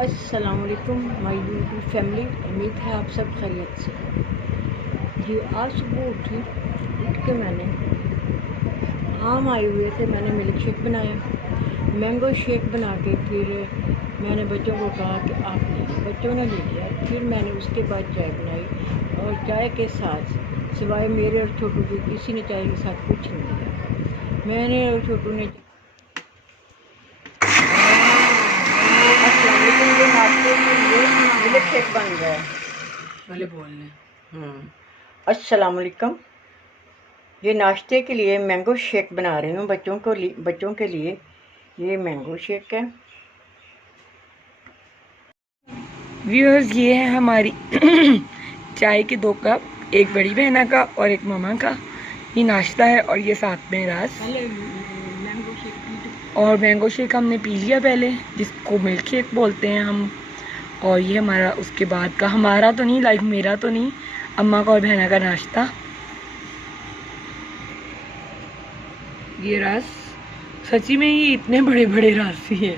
अस्सलामुअलैकुम my YouTube family. उम्मीद है आप सब खैरियत से। जी आज सुबह उठ के मैंने आम आए हुए थे, मैंने मिल्क शेक बनाया, मैंगो शेक बना के फिर मैंने बच्चों को कहा कि आप लीजिए, बच्चों ने ले लिया। फिर मैंने उसके बाद चाय बनाई और चाय के साथ सिवाय मेरे और छोटू के किसी ने चाय के साथ कुछ नहीं लिया। मैंने और छोटू ने नाश्ते के लिए मिल्क शेक बन गया है। पहले बोलने अस्सलाम वालेकुम। ये नाश्ते के लिए मैंगो शेक बना रही हूँ बच्चों के लिए। ये मैंगो शेक है। व्यूअर्स, ये है हमारी चाय के 2 कप, एक बड़ी बहना का और एक मामा का। ये नाश्ता है और ये साथ में रस और मैंगो शेक हमने पी लिया पहले, जिसको मिल्क शेक बोलते हैं हम। और ये हमारा उसके बाद का, हमारा तो नहीं, लाइक मेरा तो नहीं, अम्मा का और बहना का नाश्ता। ये रस, सच्ची में ये इतने बड़े बड़े रस ही है,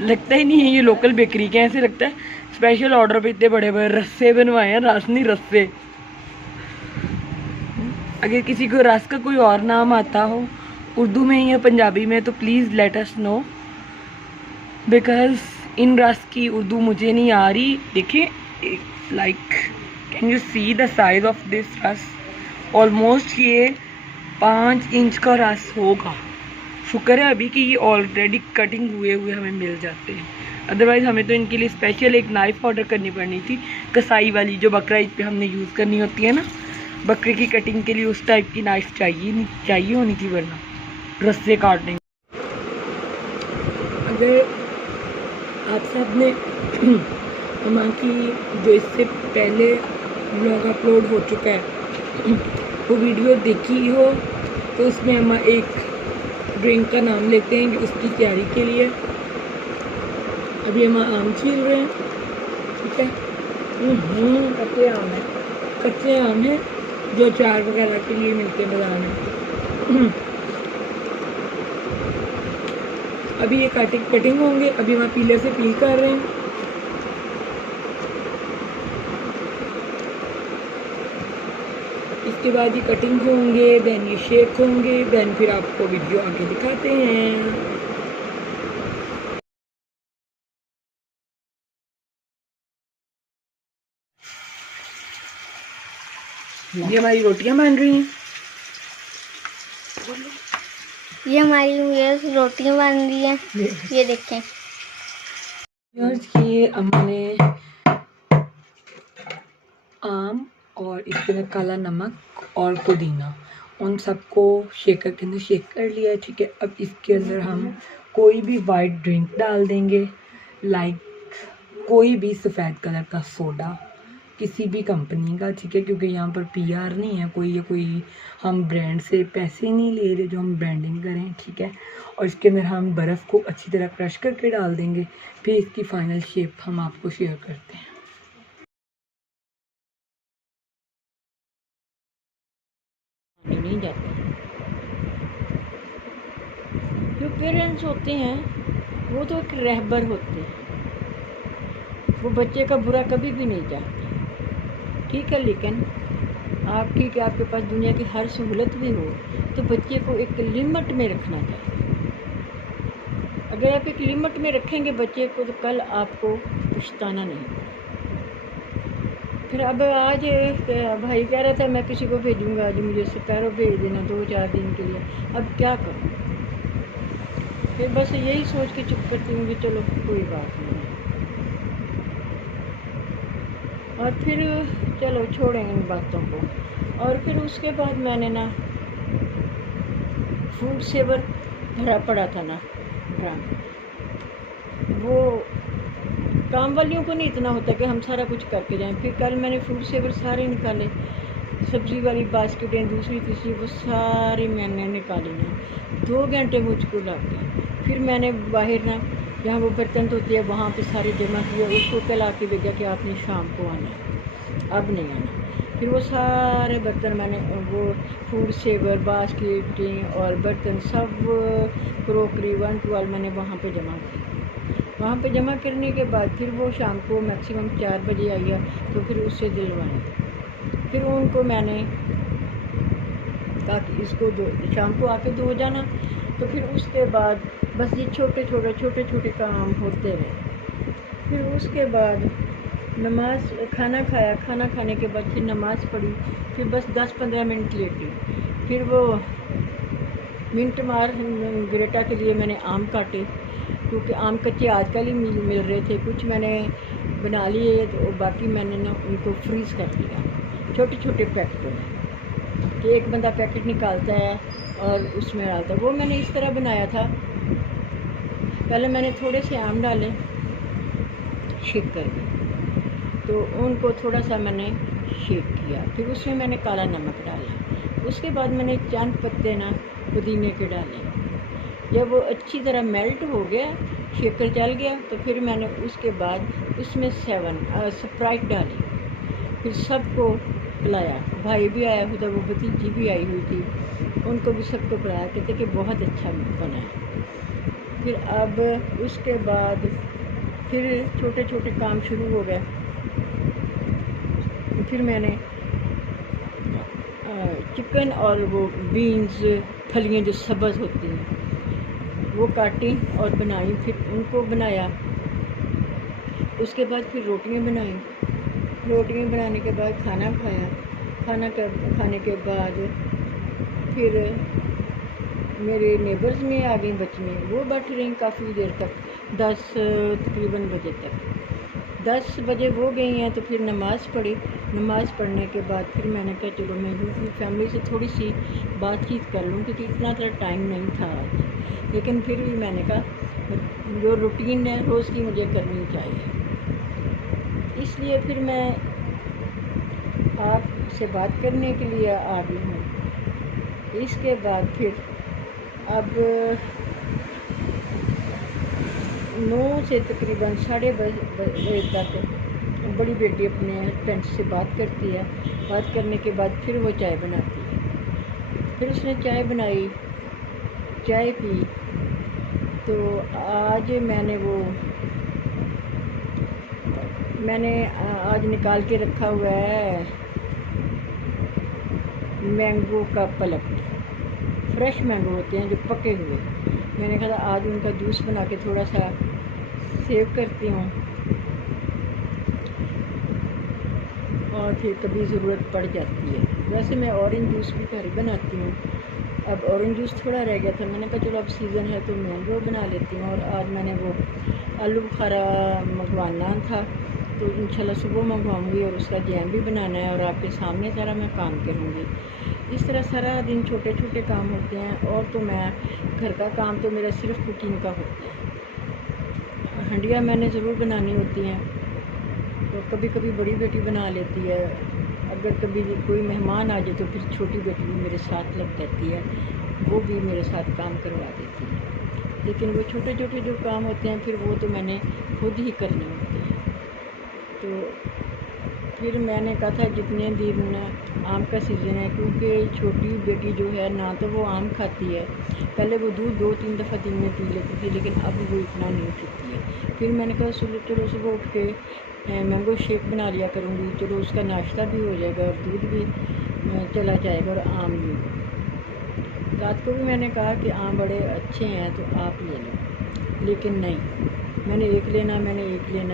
लगता ही नहीं है ये लोकल बेकरी के। ऐसे लगता है स्पेशल ऑर्डर पे इतने बड़े बड़े रस्से बनवाए हैं, रस नहीं रस्से। अगर किसी को रस का कोई और नाम आता हो उर्दू में या पंजाबी में तो please let us know, because in रस की उर्दू मुझे नहीं आ रही। देखिए, like can you see the size of this रस? ऑलमोस्ट ये 5 इंच का रस होगा। शुक्र है अभी कि ये ऑलरेडी कटिंग हुए हुए हमें मिल जाते हैं, अदरवाइज़ हमें तो इनके लिए स्पेशल एक नाइफ़ ऑर्डर करनी पड़नी थी, कसाई वाली, जो बकरा ईद पे हमने यूज़ करनी होती है ना, बकरे की कटिंग के लिए उस टाइप की नाइफ़ चाहिए होनी थी, वरना रस्से काटने। अगर आप सब ने अम्मा की जो इससे पहले व्लॉग अपलोड हो चुका है वो वीडियो देखी हो तो उसमें अम्मा एक ड्रिंक का नाम लेते हैं कि उसकी तैयारी के लिए। अभी हम आम छील रहे हैं, ठीक है। कच्चे आम हैं जो अचार वगैरह के लिए मिलते हैं बाजार में। अभी ये कटिंग होंगे, अभी हम पीलर से पील कर रहे हैं। इसके बाद ये कटिंग होंगे, देन ये शेक होंगे, देन फिर आपको वीडियो आगे दिखाते हैं। ये हमारी रोटियां बन रही हैं। ये हमारी रोटियां बन रही हैं, ये देखें। ये अम्मा ने आम और इसके अंदर काला नमक और पुदीना, उन सबको शेकर के अंदर शेक कर लिया है, ठीक है। अब इसके अंदर हम कोई भी वाइट ड्रिंक डाल देंगे, लाइक कोई भी सफ़ेद कलर का सोडा किसी भी कंपनी का, ठीक है, क्योंकि यहाँ पर पीआर नहीं है कोई, या कोई हम ब्रांड से पैसे नहीं ले रहे जो हम ब्रांडिंग करें, ठीक है। और इसके अंदर हम बर्फ़ को अच्छी तरह क्रश करके डाल देंगे, फिर इसकी फ़ाइनल शेप हम आपको शेयर करते हैं। नहीं जाते। जो पेरेंट्स होते हैं वो तो एक रहबर होते हैं, वो बच्चे का बुरा कभी भी नहीं चाहते, ठीक है। लेकिन आपके पास दुनिया की हर सहूलत भी हो तो बच्चे को एक लिमिट में रखना चाहिए। अगर आप एक लिमिट में रखेंगे बच्चे को तो कल आपको पछताना नहीं पड़ेगा। फिर अब आज भाई कह रहा था मैं किसी को भेजूंगा, आज मुझे स्पैरो भेज देना 2-4 दिन के लिए, अब क्या करूँ? फिर बस यही सोच के चुप करती हूँ कि चलो कोई बात नहीं, और फिर चलो छोड़ेंगे इन बातों को। और फिर उसके बाद मैंने ना फूड सेवर भरा पड़ा था ना ड्राम, वो काम वालियों को नहीं इतना होता कि हम सारा कुछ करके जाएं। फिर कल मैंने फूड सेवर सारे निकाले, सब्ज़ी वाली बास्केटें दूसरी तीसरी वो सारे मैंने निकाली ना, 2 घंटे मुझको लग गए। फिर मैंने बाहर ना जहाँ वो बर्तन धोते हैं वहाँ पे सारे जमा किया, उसको कल आके भेजा कि आपने शाम को आना है, अब नहीं आना। फिर वो सारे बर्तन मैंने वो फूड सेवर बास्केटें और बर्तन सब क्रोकरी 1 to 12 मैंने वहाँ पे जमा की। वहाँ पे जमा करने के बाद फिर वो शाम को मैक्सिमम 4 बजे आइए, तो फिर उससे दिलवाएँ। फिर उनको मैंने कहा कि इसको दो, शाम को आके धो जाना। तो फिर उसके बाद बस ये छोटे छोटे काम होते रहे। फिर उसके बाद नमाज, खाना खाया, खाना खाने के बाद फिर नमाज़ पढ़ी, फिर बस 10-15 मिनट लेटी। फिर वो मिनट मार ग्रेटा के लिए मैंने आम काटे, क्योंकि आम कच्चे आजकल ही मिल रहे थे। कुछ मैंने बना लिए, तो बाकी मैंने ना उनको फ्रीज़ कर दिया छोटे छोटे पैकेटों में, कि एक बंदा पैकेट निकालता है और उसमें डालता है। वो मैंने इस तरह बनाया था। पहले मैंने थोड़े से आम डाले शेक करके, तो उनको थोड़ा सा मैंने शेक किया, फिर उसमें मैंने काला नमक डाला। उसके बाद मैंने चंद पत्ते ना पुदीने के डाले। जब वो अच्छी तरह मेल्ट हो गया, शेकर चल गया, तो फिर मैंने उसके बाद उसमें 7 स्प्राइट डाली। फिर सबको पिलाया। भाई भी आया हुआ था, वो भतीजी भी आई हुई थी, उनको भी सबको पिलाया। कहते कि बहुत अच्छा बना है। फिर अब उसके बाद फिर छोटे छोटे काम शुरू हो गए। फिर मैंने चिकन और वो बीन्स, फलियाँ जो सब्ज़ होती हैं, वो काटी और बनाई। फिर उनको बनाया। उसके बाद फिर रोटियां बनाई। रोटियां बनाने के बाद खाना खाया। खाने के बाद फिर मेरे नेबर्स में आ गई बच्चियाँ, वो बैठ रही काफ़ी देर तक, तकरीबन बजे तक। 10 बजे वो गई हैं, तो फिर नमाज़ पढ़ी। नमाज़ पढ़ने के बाद फिर मैंने कहा चलो मैं यूँ फैमिली से थोड़ी सी बातचीत कर लूँ, क्योंकि इतना ज़्यादा टाइम नहीं था आज। लेकिन फिर भी मैंने कहा जो रूटीन है रोज़ की मुझे करनी चाहिए, इसलिए फिर मैं आपसे बात करने के लिए आ गई हूँ। इसके बाद फिर अब 9 से तकरीबन 10:30 बजे तक बड़ी बेटी अपने हस्बैंड से बात करती है। बात करने के बाद फिर वो चाय बनाती है। फिर उसने चाय बनाई, चाय पी। तो आज मैंने आज निकाल के रखा हुआ है मैंगो का पल्प। फ्रेश मैंगो होते हैं जो पके हुए। मैंने कहा आज उनका जूस बना के थोड़ा सा सेव करती हूँ, और फिर कभी ज़रूरत पड़ जाती है। वैसे मैं ऑरेंज जूस भी घर ही बनाती हूँ। अब ऑरेंज जूस थोड़ा रह गया था, मैंने कहा चलो अब सीज़न है तो मैंगो बना लेती हूँ। और आज मैंने वो आलू बुखारा मंगवाना था, तो इंशाल्लाह सुबह मंगवाऊँगी, और उसका जैम भी बनाना है, और आपके सामने सारा मैं काम करूँगी। इस तरह सारा दिन छोटे छोटे काम होते हैं। और तो मैं घर का काम तो मेरा सिर्फ कुकिंग का होता है। हंडिया मैंने ज़रूर बनानी होती हैं, तो कभी कभी बड़ी बेटी बना लेती है। अगर कभी कोई मेहमान आ जाए तो फिर छोटी बेटी भी मेरे साथ लग जाती है, वो भी मेरे साथ काम करवा देती है। लेकिन वो छोटे छोटे जो काम होते हैं फिर वो तो मैंने खुद ही करने होते हैं। तो फिर मैंने कहा था जितने दिन आम का सीज़न है, क्योंकि छोटी बेटी जो है ना तो वो आम खाती है, पहले वो दूध 2-3 दफ़ा दिन में पी लेती थी, लेकिन अब वो इतना नहीं पीती है। फिर मैंने कहा चलो सुबह उठ के मैंगो शेक बना लिया करूँगी, चलो उसका नाश्ता भी हो जाएगा और दूध भी चला जाएगा और आम भी। रात को भी मैंने कहा कि आम बड़े अच्छे हैं तो आप ले लो, लेकिन नहीं, मैंने एक लेना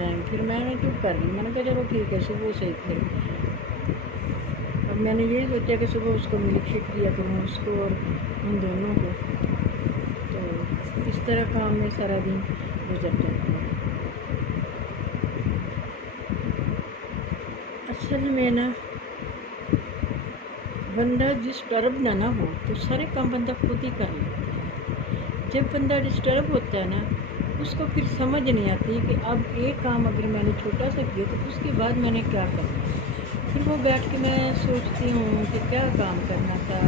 है। फिर मैंने चुप कर ली, मैंने कहा चलो ठीक है सुबह से फिर। अब मैंने यही सोचा कि सुबह उसको मिल्क शेक दिया करूँ, उसको और उन दोनों को। तो इस तरह काम में सारा दिन गुजर जाता है। असल में ना बंदा डिस्टर्ब ना हो तो सारे काम बंदा खुद ही कर लेता है। जब बंदा डिस्टर्ब होता है ना, उसको फिर समझ नहीं आती कि अब एक काम अगर मैंने छोटा सा किया तो उसके बाद मैंने क्या करना। फिर वो बैठ के मैं सोचती हूँ कि क्या काम करना था,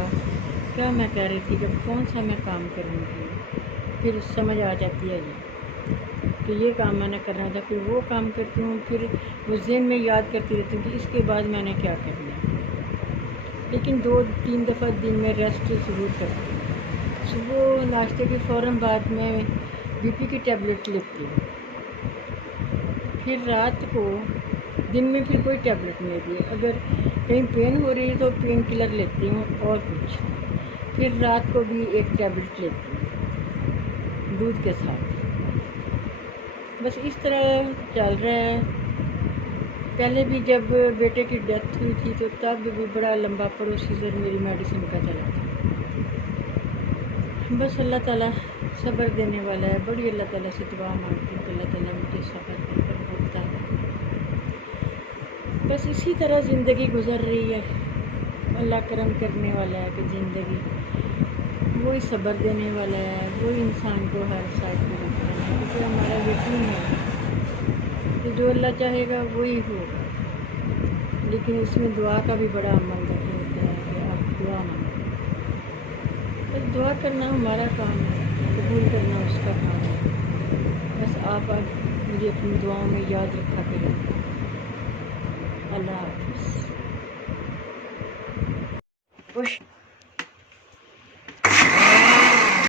क्या मैं कह रही थी, कि कौन सा मैं काम करूँगी। फिर समझ आ जाती है कि ये काम मैंने करना था। फिर वो काम करती हूँ, फिर वो ज़हन में याद करती रहती हूँ कि इसके बाद मैंने क्या करना है। लेकिन 2-3 दफ़ा दिन में रेस्ट ज़रूर करती हूँ। सुबह नाश्ते के फ़ौरन बाद में बीपी की टैबलेट लेती हूँ, फिर रात को, दिन में फिर कोई टैबलेट नहीं लेती। अगर कहीं पेन हो रही है तो पेन किलर लेती हूँ और कुछ। फिर रात को भी एक टैबलेट लेती हूँ दूध के साथ। बस इस तरह चल रहा है। पहले भी जब बेटे की डेथ हुई थी तो तब भी बड़ा लंबा प्रोसीजर मेरी मेडिसिन का चला था। बस अल्लाह ताला सब्र देने वाला है। बड़ी अल्लाह ताला से दुआ मांगती हूँ, अल्लाह ताला मुझे सब्र कर होता है। बस इसी तरह ज़िंदगी गुजर रही है। अल्लाह करम करने वाला है कि ज़िंदगी वही सब्र देने वाला है, वही इंसान को हर साइड पर रखता है। क्योंकि हमारा यकीन है कि जो अल्लाह चाहेगा वही होगा। लेकिन इसमें दुआ का भी बड़ा अमल होता है कि आप दुआ मांगो। बस दुआ करना हमारा काम है, कबूल करना उसका काम है। बस आप मुझे अपनी दुआओं में याद रखा करें। अल्लाह हाफ़िज़।